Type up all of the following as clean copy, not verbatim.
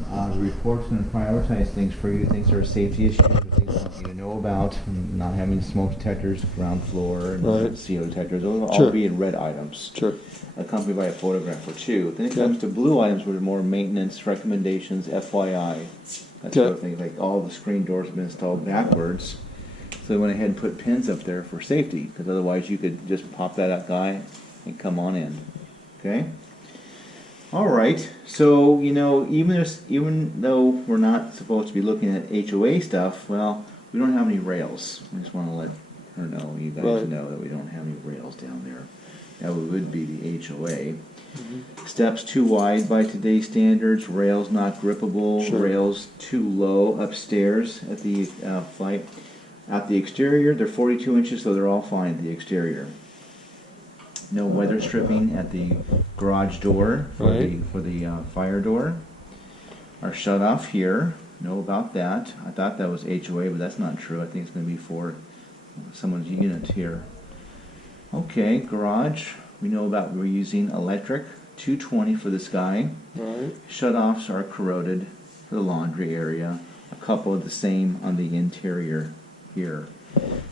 The report's going to prioritize things for you, things that are safety issues, or things I want you to know about, not having smoke detectors, ground floor, and Right. CO detectors. Those will all Sure. be in red items, Sure. accompanied by a photograph or two. Then it Okay. comes to blue items, which are more maintenance, recommendations, FYI, that sort of thing. Like all the screen doors have been installed backwards. So they went ahead and put pins up there for safety, because otherwise you could just pop that up guy and come on in. Okay? All right. So, even though we're not supposed to be looking at HOA stuff, well, we don't have any rails. I just want to let her know, you guys Right. know that we don't have any rails down there. That would be the HOA. Mm-hmm. Steps too wide by today's standards, rails not grippable, Sure. rails too low upstairs at the flight. At the exterior, they're 42 inches, so they're all fine at the exterior. No weather stripping at the garage door for Right. the fire door. Our shut off here, know about that. I thought that was HOA, but that's not true. I think it's going to be for someone's unit here. Okay, garage. We know about we're using electric, 220 for this guy. Right. Shut-offs are corroded for the laundry area. A couple of the same on the interior here.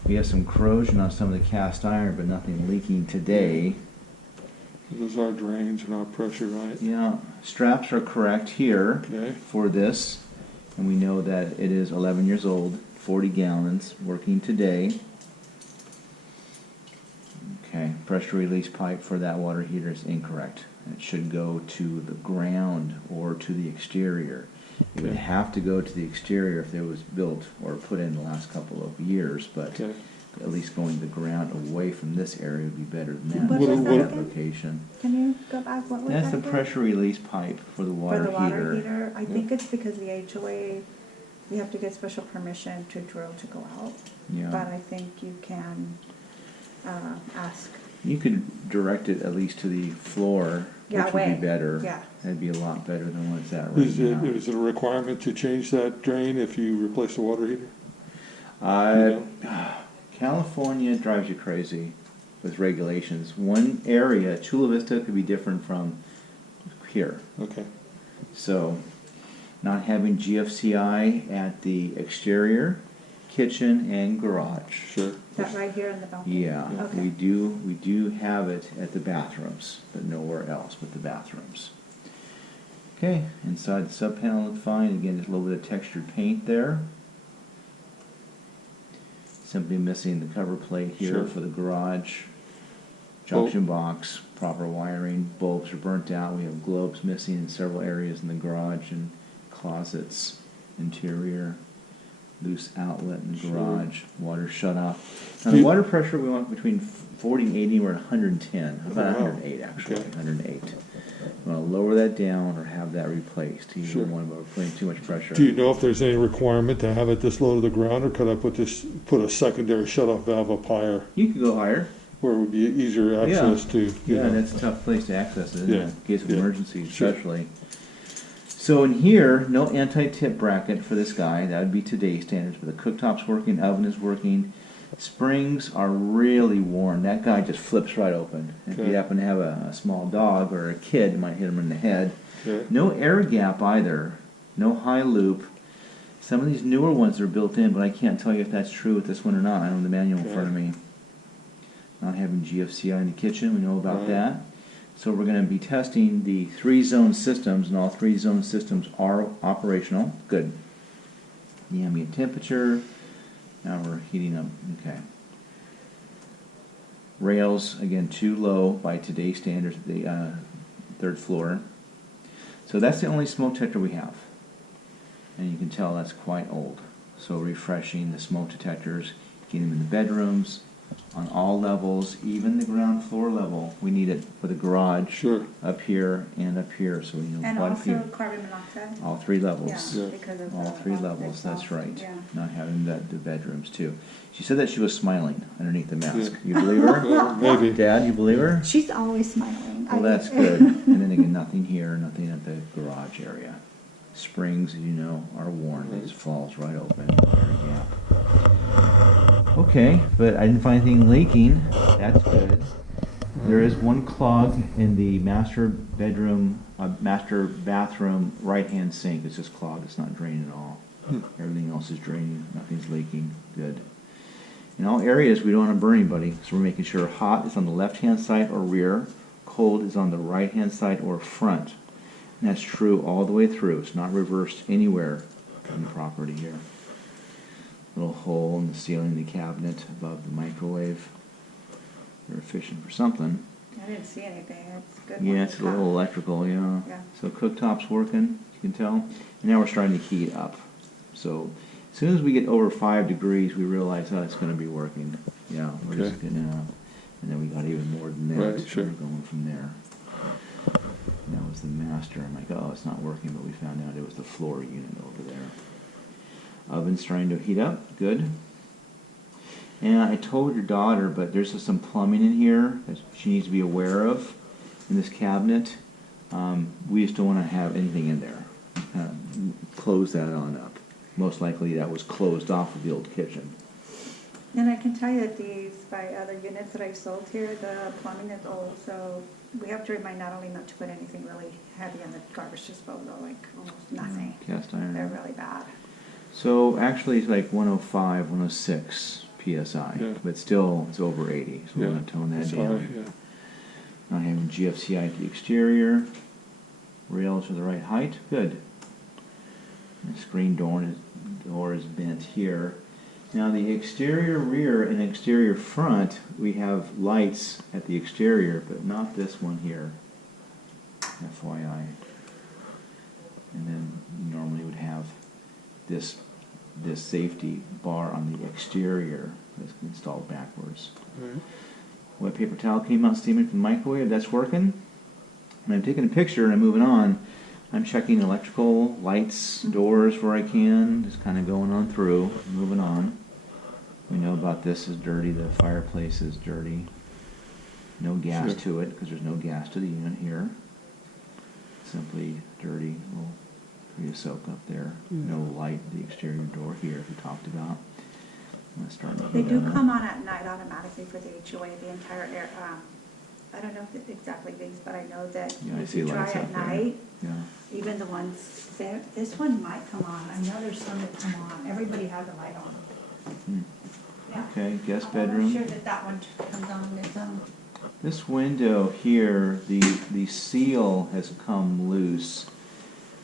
We have some corrosion on some of the cast iron, but nothing leaking today. Those are drains and not pressure, right? Yeah, straps are correct here Okay. for this. And we know that it is 11 years old, 40 gallons, working today. Okay, pressure release pipe for that water heater is incorrect. It should go to the ground or to the exterior. It would Okay. have to go to the exterior if it was built or put in the last couple of years, but Okay. at least going the ground away from this area would be better than that. What was in that that again? location. Can you go back? What was That's that the again? pressure release pipe for the For water the water heater. heater? I think it's because the HOA, you have to get special permission to drill to go out. But Yeah, I think you can ask. you could direct it at least to the floor, Yeah, which would away. be better. Yeah. That'd be a lot better than what it's at right Is now. it a requirement to change that drain if you replace the water heater? Uh, California drives you crazy with regulations. One area, Chula Vista, could be different from here. Okay. So, not having GFCI at the exterior, kitchen, and garage. Sure. Is that right here in the balcony? Yeah, Okay. we do have it at the bathrooms, but nowhere else but the bathrooms. Okay, inside the sub panel looked fine. Again, there's a little bit of textured paint there. Simply missing the cover plate here Sure. for the garage. Junction box, proper wiring, bulbs are burnt out. We have globes missing in several areas in the garage and closets, interior, loose outlet in the Sure. garage, water shut off. Now Do the you- water pressure we want between 40 and 80, we're at 110, about Oh, wow. 108 actually, Okay. 108. We want to lower that down or have that replaced. You Sure. don't want to put too much pressure. Do you know if there's any requirement to have it this low to the ground, or could I put a secondary shut-off valve up higher You could go higher. where it would be easier access to, you Yeah, know? that's a tough place to access it, Yeah, in case of yeah. emergency Sure. especially. So in here, no anti-tip bracket for this guy. That would be today's standards. But the cooktop's working, oven is working. Springs are really worn. That guy just flips right open. If you Okay. happen to have a small dog or a kid, it might hit him in the head. Okay. No air gap either. No high loop. Some of these newer ones are built in, but I can't tell you if that's true with this one or not. I don't have the manual in front of me. Not having GFCI in the kitchen, we know about Right. that. So we're going to be testing the 3-zone systems, and all 3-zone systems are operational. Good. The ambient temperature. Now we're heating up. Okay. Rails, again, too low by today's standards, the third floor. So that's the only smoke detector we have. And you can tell that's quite old. So refreshing the smoke detectors, getting them in the bedrooms, on all levels, even the ground floor level. We need it for the garage, Sure. up here and up here, so we know And quite a few. also carbon monoxide? All 3 levels. Yeah, Yeah. because of All the 3 levels, that's exhaust. right. Yeah. Not having the bedrooms too. She said that she was smiling underneath the mask. Yeah. You believe her? Well, maybe. Dad, you believe her? She's always smiling. Well, that's good. And then again, nothing here, nothing at the garage area. Springs, as you know, are worn. It just falls right open. Yeah. Okay, but I didn't find anything leaking. That's good. There is one clog in the master bathroom right-hand sink. It's just clogged. It's not draining at all. Everything else is draining. Nothing's leaking. Good. In all areas, we don't want to burn anybody, so we're making sure hot is on the left-hand side or rear, cold is on the right-hand side or front. And that's true all the way through. It's not reversed anywhere in the property here. Little hole in the ceiling of the cabinet above the microwave. They're efficient for something. I didn't see anything. It's good. Yeah, one it's to a little have. electrical, yeah. Yeah. So cooktop's working, you can tell. And now we're starting to heat up. So as soon as we get over 5 degrees, we realize, oh, it's going to be working. Yeah, we're just Okay. getting out. And then we got even more than that. Right, sure. We're going from there. And that was the master. I'm like, oh, it's not working, but we found out it was the floor unit over there. Oven's trying to heat up. Good. And I told your daughter, but there's just some plumbing in here that she needs to be aware of in this cabinet. We just don't want to have anything in there. Close that on up. Most likely that was closed off of the old kitchen. And I can tell you that these, by other units that I've sold here, the plumbing is old, so we have to remind not only not to put anything really heavy in the garbage disposal, like almost nothing. Cast iron. They're really bad. So actually it's like 105, 106 PSI, Yeah. but still it's over 80, so we're Yeah. going to tone that That's down. all right, yeah. Not having GFCI at the exterior. Rails are the right height. Good. The screen door is bent here. Now the exterior rear and exterior front, we have lights at the exterior, but not this one here. FYI. And then you normally would have this safety bar on the exterior that's installed backwards. Right. Wet paper towel came out steaming from the microwave. That's working. And I'm taking a picture and I'm moving on. I'm checking electrical, lights, doors where I can. Just kind of going on through, moving on. We know about this is dirty. The fireplace is dirty. No gas Sure. to it because there's no gas to the unit here. Simply dirty. Little pretty soak up there. No light at the exterior door here, we talked about. Let's start They moving do down. come on at night automatically for the HOA, the entire air, I don't know if it exactly these, but I know that Yeah, I if see you try lights at up there. night, Yeah. even the ones there, this one might come on. I know there's some that come on. Everybody has a light on. Hmm. Yeah. Okay, guest I'm bedroom. sure that that one comes on this, This window here, the seal has come loose.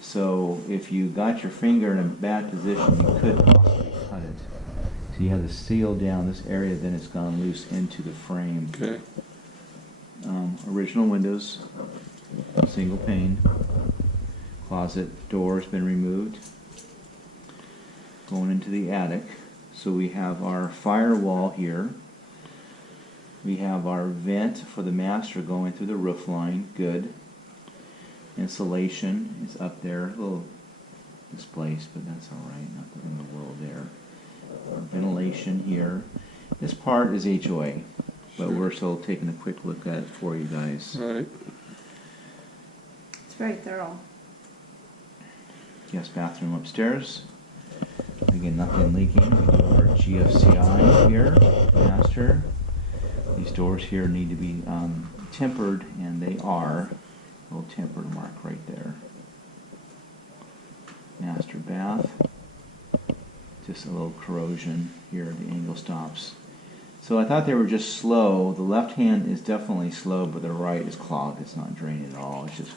So if you got your finger in a bad position, you could possibly cut it. So you have the seal down this area, then it's gone loose into the frame. Okay. Original windows, single pane. Closet door's been removed. Going into the attic. So we have our firewall here. We have our vent for the master going through the roof line. Good. Insulation is up there, a little displaced, but that's all right. Not the end of the world there. Our ventilation here. This part is HOA, but Sure. we're still taking a quick look at it for you guys. All right. It's very thorough. Guest bathroom upstairs. Again, nothing leaking. We do our GFCI here, master. These doors here need to be tempered, and they are. A little tempered mark right there. Master bath. Just a little corrosion here at the angle stops. So I thought they were just slow. The left hand is definitely slow, but the right is clogged. It's not draining at all. It's just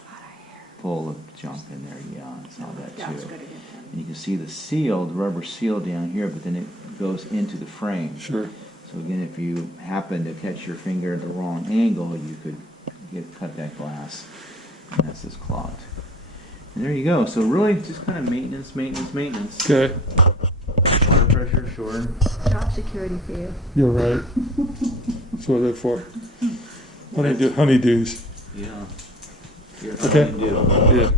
full of junk in there. Yeah, I saw that Yeah, it's too. good again. And you can see the seal, the rubber seal down here, but then it goes into the frame. Sure. So again, if you happen to catch your finger at the wrong angle, you could cut that glass, and that's just clogged. And there you go. So really, just kind of maintenance. Okay. Water pressure, sure. Job security for you. You're right. That's what they're for. Honeydews. Yeah. Okay. Honeydew. Yeah.